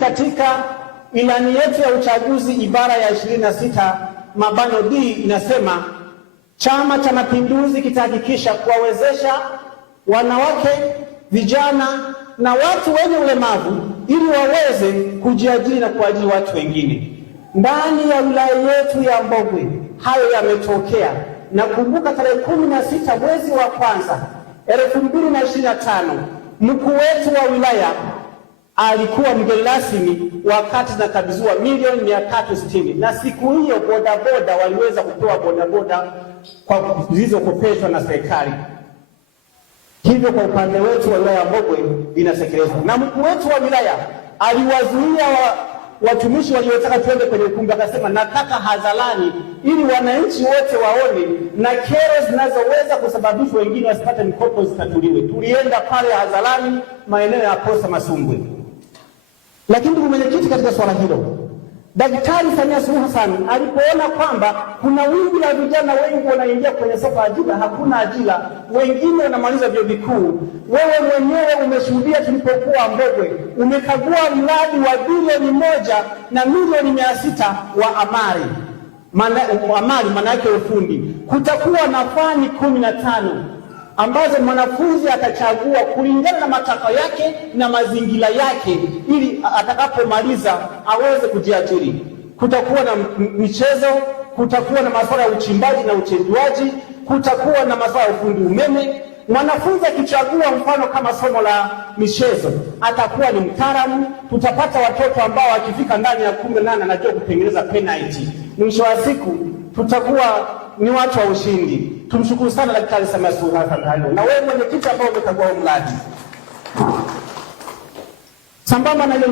Katika ilani yetu ya uchaguzi ibara ya 26(d) inasema Chama cha Mapinduzi kitahakikisha kuwawezesha wanawake, vijana na watu wenye ulemavu ili waweze kujiajiri na kuajiri watu wengine. Ndani ya wilaya yetu ya Mbogwe hayo yametokea. Nakumbuka tarehe 16 mwezi wa kwanza 2025 mkuu wetu wa wilaya alikuwa mgeni rasmi wakati zinakabidhiwa milioni 360, na siku hiyo bodaboda waliweza kupewa bodaboda kwa zilizokopeshwa na serikali. Hivyo kwa upande wetu wa wilaya ya Mbogwe inatekelezwa, na mkuu wetu wa wilaya aliwazuia watumishi waliotaka tuende kwenye ukumbi, akasema nataka hadharani ili wananchi wote waone na kero zinazoweza kusababisha wengine wasipate mikopo zitatuliwe. Tulienda pale hadharani maeneo ya Posta Masumbwe. Lakini ndugu mwenyekiti, katika swala hilo Daktari Samia Suluhu Hassan alipoona kwamba kuna wingi la vijana wengi wanaingia kwenye soko ajira, hakuna ajira, wengine wanamaliza vyuo vikuu. Wewe mwenyewe umeshuhudia tulipokuwa Mbogwe, umekagua mradi wa bilioni 1 na milioni 600 wa amali. Maana yake ufundi. Kutakuwa na fani 15 ambazo mwanafunzi atachagua kulingana na matakwa yake na mazingira yake ili atakapomaliza aweze kujiajiri. Kutakuwa na michezo, kutakuwa na masuala ya uchimbaji na uchenjuaji, kutakuwa na masuala ya ufundi umeme. Mwanafunzi akichagua mfano kama somo la michezo atakuwa ni mtaalamu. Tutapata watoto ambao wakifika ndani ya 18 anajua kutengeneza penalty. Mwisho wa siku tutakuwa ni watu wa ushindi. Tumshukuru sana Daktari Samia Suluhu Hassan na wewe mwenyekiti ambao umekagua mradi. Sambamba na ile